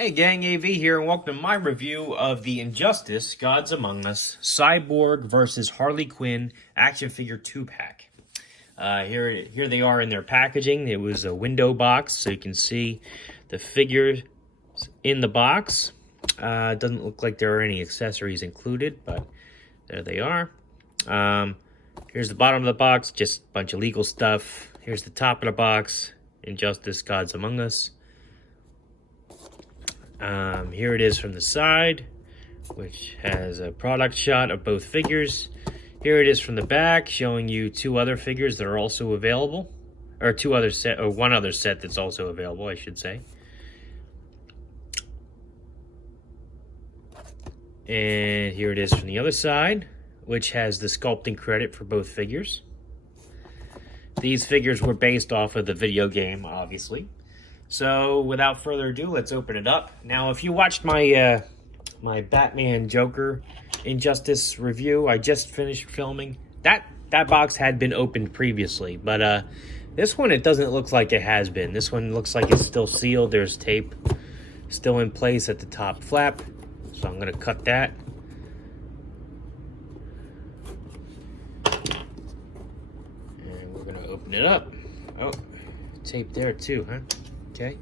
Hey gang, AV here, and welcome to my review of the Injustice Gods Among Us Cyborg versus Harley Quinn action figure 2-pack. Here they are in their packaging. It was a window box, so you can see the figures in the box. It doesn't look like there are any accessories included, but there they are. Here's the bottom of the box, just a bunch of legal stuff. Here's the top of the box, Injustice Gods Among Us. Here it is from the side, which has a product shot of both figures. Here it is from the back, showing you two other figures that are also available, or one other set that's also available, I should say. And here it is from the other side, which has the sculpting credit for both figures. These figures were based off of the video game, obviously. So, without further ado, let's open it up. Now, if you watched my my Batman Joker Injustice review, I just finished filming. That box had been opened previously, but this one, it doesn't look like it has been. This one looks like it's still sealed. There's tape still in place at the top flap, so I'm going to cut that. And we're going to open it up. Oh, tape there too, huh? Okay.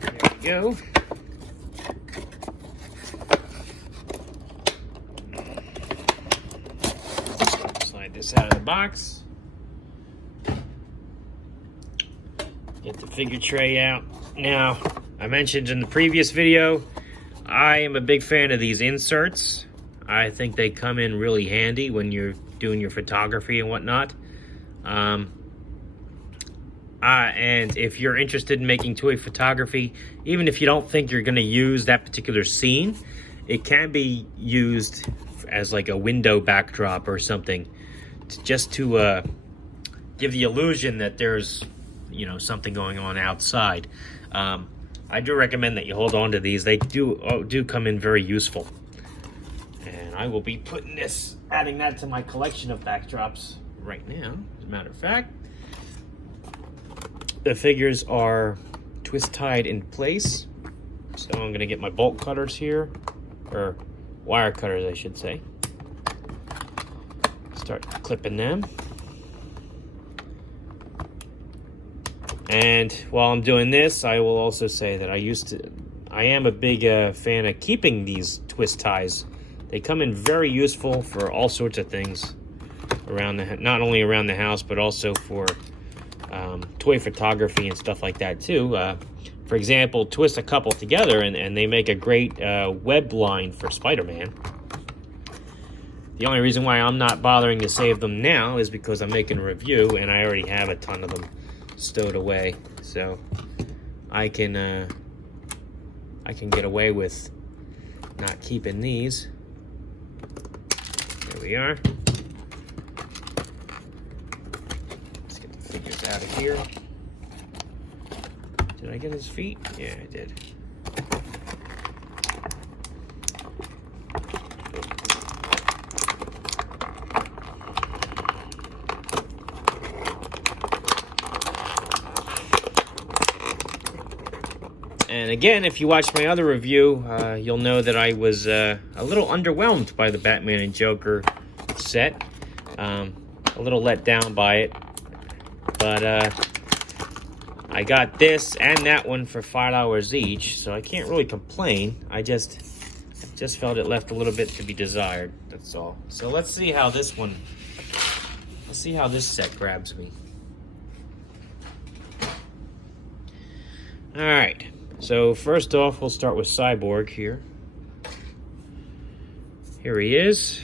There we go. Slide this out of the box. Get the figure tray out. Now, I mentioned in the previous video, I am a big fan of these inserts. I think they come in really handy when you're doing your photography and whatnot. And if you're interested in making toy photography, even if you don't think you're going to use that particular scene, it can be used as like a window backdrop or something, just to give the illusion that there's, something going on outside. I do recommend that you hold on to these. They do come in very useful. And I will be adding that to my collection of backdrops right now, as a matter of fact. The figures are twist tied in place. So I'm gonna get my bolt cutters here, or wire cutters, I should say. Start clipping them. And while I'm doing this, I will also say that I am a big fan of keeping these twist ties. They come in very useful for all sorts of things not only around the house, but also for toy photography and stuff like that too. For example, twist a couple together and they make a great web line for Spider-Man. The only reason why I'm not bothering to save them now is because I'm making a review and I already have a ton of them stowed away. So I can get away with not keeping these. There we are. Let's get the figures out of here. Did I get his feet? Yeah, I did. And again, if you watched my other review, you'll know that I was a little underwhelmed by the Batman and Joker set. A little let down by it. But I got this and that one for $5 each, so I can't really complain. I just felt it left a little bit to be desired, that's all. So let's see how this set grabs me. Alright. So first off, we'll start with Cyborg here. Here he is.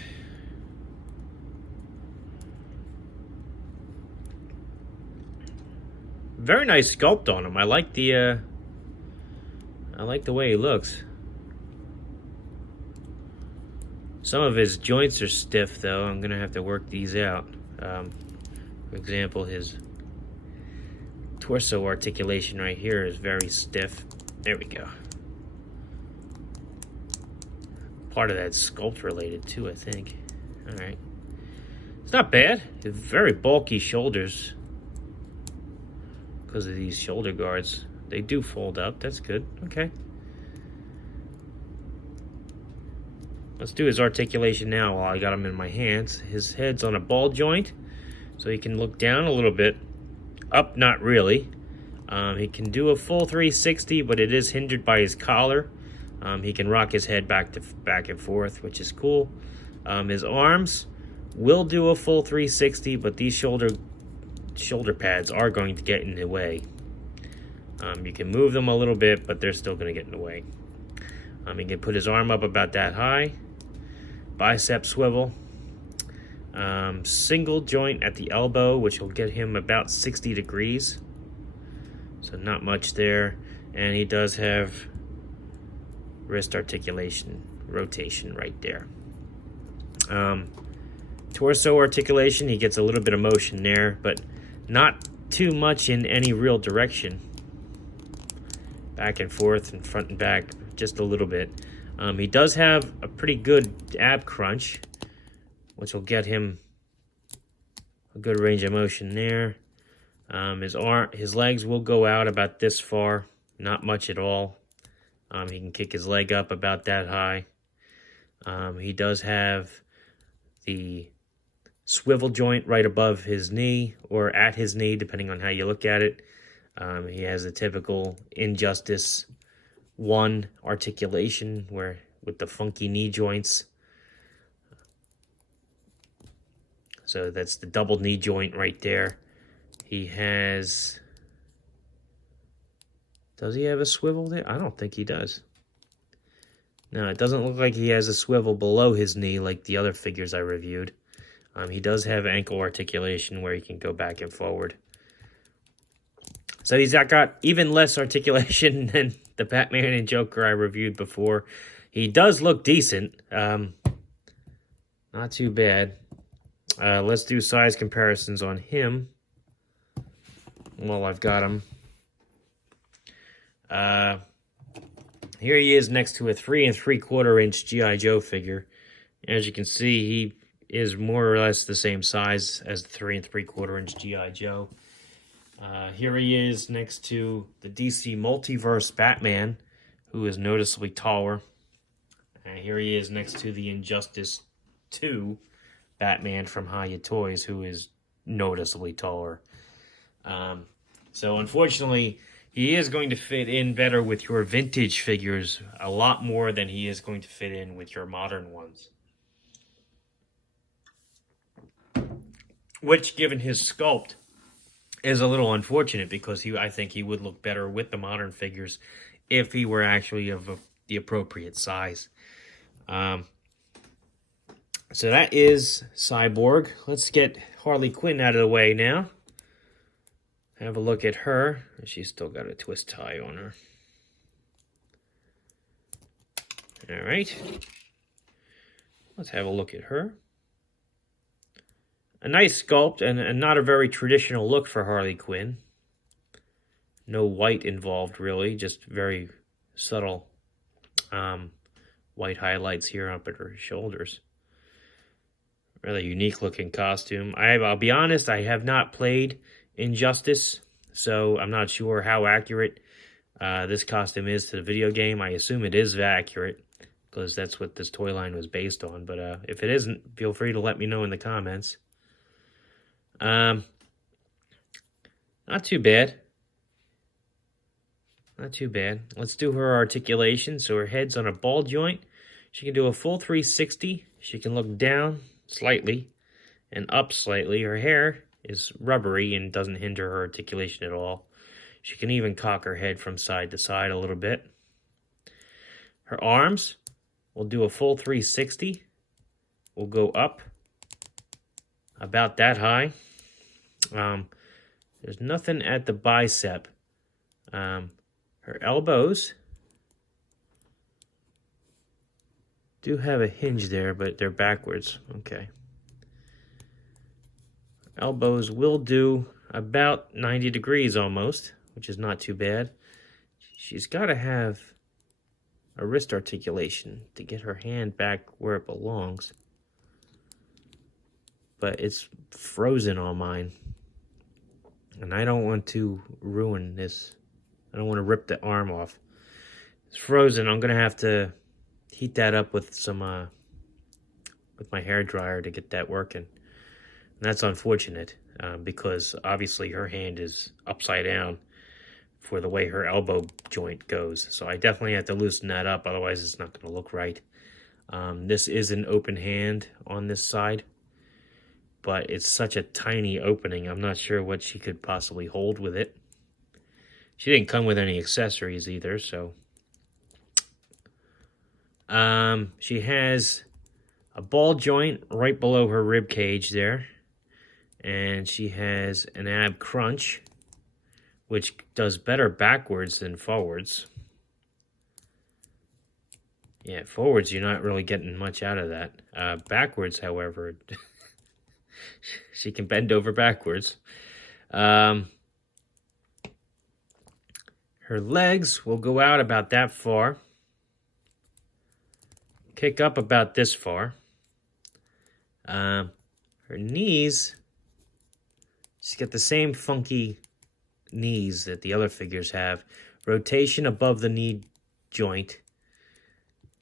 Very nice sculpt on him. I like the way he looks. Some of his joints are stiff though. I'm gonna have to work these out. For example, his torso articulation right here is very stiff. There we go. Part of that's sculpt related too, I think. All right. It's not bad. Very bulky shoulders because of these shoulder guards. They do fold up. That's good. Okay. Let's do his articulation now while I got him in my hands. His head's on a ball joint, so he can look down a little bit. Up, not really. He can do a full 360, but it is hindered by his collar. He can rock his head back and forth, which is cool. His arms will do a full 360, but these shoulder pads are going to get in the way. You can move them a little bit, but they're still going to get in the way. He can put his arm up about that high. Bicep swivel. Single joint at the elbow, which will get him about 60 degrees. So not much there. And he does have wrist articulation, rotation right there. Torso articulation, he gets a little bit of motion there, but not too much in any real direction. Back and forth and front and back, just a little bit. He does have a pretty good ab crunch, which will get him a good range of motion there. His legs will go out about this far, not much at all. He can kick his leg up about that high. He does have the swivel joint right above his knee or at his knee, depending on how you look at it. He has a typical Injustice 1 articulation where with the funky knee joints. So that's the double knee joint right there. He has... Does he have a swivel there? I don't think he does. No, it doesn't look like he has a swivel below his knee like the other figures I reviewed. He does have ankle articulation where he can go back and forward. So he's got even less articulation than the Batman and Joker I reviewed before. He does look decent. Not too bad. Let's do size comparisons on him while I've got him. Here he is next to a 3 3/4 inch G.I. Joe figure. As you can see, he is more or less the same size as the 3 3/4 inch G.I. Joe. Here he is next to the DC Multiverse Batman, who is noticeably taller. And here he is next to the Injustice 2 Batman from Hiya Toys, who is noticeably taller. So unfortunately, he is going to fit in better with your vintage figures a lot more than he is going to fit in with your modern ones. Which, given his sculpt, is a little unfortunate because I think he would look better with the modern figures if he were actually of the appropriate size. So that is Cyborg. Let's get Harley Quinn out of the way now. Have a look at her. She's still got a twist tie on her. All right. Let's have a look at her. A nice sculpt and not a very traditional look for Harley Quinn. No white involved, really. Just very subtle white highlights here up at her shoulders. Rather unique looking costume. I'll be honest, I have not played Injustice, so I'm not sure how accurate this costume is to the video game. I assume it is accurate because that's what this toy line was based on. But if it isn't, feel free to let me know in the comments. Not too bad. Not too bad. Let's do her articulation. So her head's on a ball joint. She can do a full 360. She can look down slightly and up slightly. Her hair is rubbery and doesn't hinder her articulation at all. She can even cock her head from side to side a little bit. Her arms will do a full 360. Will go up about that high. There's nothing at the bicep. Her elbows do have a hinge there, but they're backwards. Okay. Elbows will do about 90 degrees almost, which is not too bad. She's got to have a wrist articulation to get her hand back where it belongs. but it's frozen on mine. And I don't want to ruin this. I don't want to rip the arm off. It's frozen. I'm going to have to heat that up with some, with my hair dryer to get that working. And that's unfortunate because obviously her hand is upside down for the way her elbow joint goes. So I definitely have to loosen that up. Otherwise, it's not going to look right. This is an open hand on this side, but it's such a tiny opening. I'm not sure what she could possibly hold with it. She didn't come with any accessories either, so. She has a ball joint right below her rib cage there. And she has an ab crunch, which does better backwards than forwards. Yeah, forwards, you're not really getting much out of that. Backwards, however, she can bend over backwards. Her legs will go out about that far. Kick up about this far. Her knees, she's got the same funky knees that the other figures have. Rotation above the knee joint.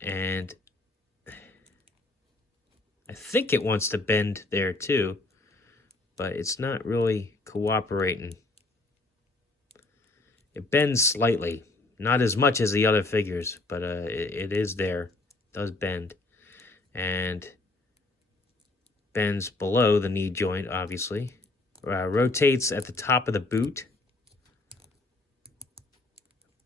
And I think it wants to bend there too, but it's not really cooperating. It bends slightly, not as much as the other figures, but it is there. It does bend. And bends below the knee joint, obviously. Rotates at the top of the boot,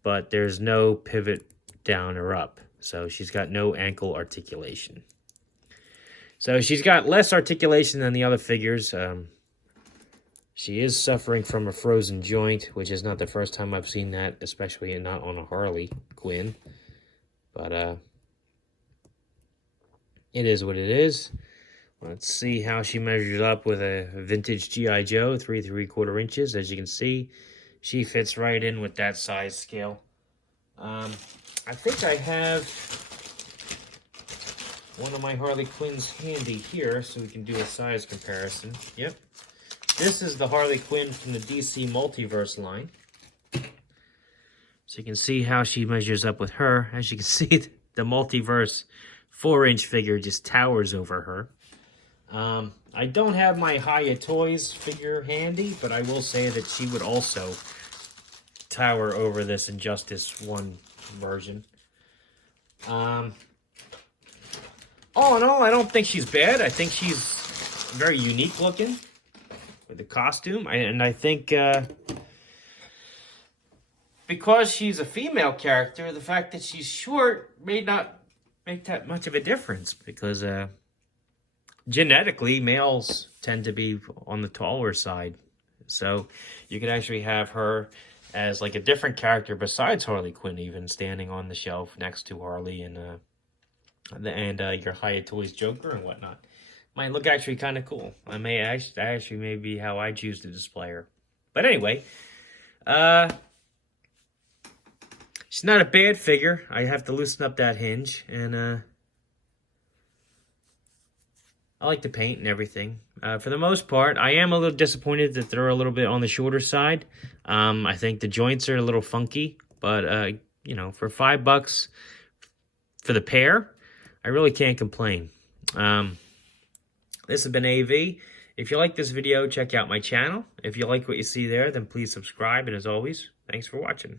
but there's no pivot down or up. So she's got no ankle articulation. So she's got less articulation than the other figures. She is suffering from a frozen joint, which is not the first time I've seen that, especially not on a Harley Quinn. But it is what it is. Let's see how she measures up with a vintage G.I. Joe, 3 3/4 inches. As you can see, she fits right in with that size scale. I think I have one of my Harley Quinns handy here so we can do a size comparison. Yep. This is the Harley Quinn from the DC Multiverse line. So you can see how she measures up with her. As you can see, the Multiverse 4-inch figure just towers over her. I don't have my Hiya Toys figure handy, but I will say that she would also tower over this Injustice 1 version. All in all, I don't think she's bad. I think she's very unique looking with the costume. And I think because she's a female character, the fact that she's short may not make that much of a difference because genetically, males tend to be on the taller side. So you could actually have her as like a different character besides Harley Quinn, even standing on the shelf next to Harley and your Hiya Toys Joker and whatnot. Might look actually kind of cool. Actually may be how I choose to display her. But anyway, she's not a bad figure. I have to loosen up that hinge, and I like the paint and everything. For the most part, I am a little disappointed that they're a little bit on the shorter side. I think the joints are a little funky, but you know, for $5 for the pair, I really can't complain. This has been AV. If you like this video, check out my channel. If you like what you see there, then please subscribe. And as always, thanks for watching.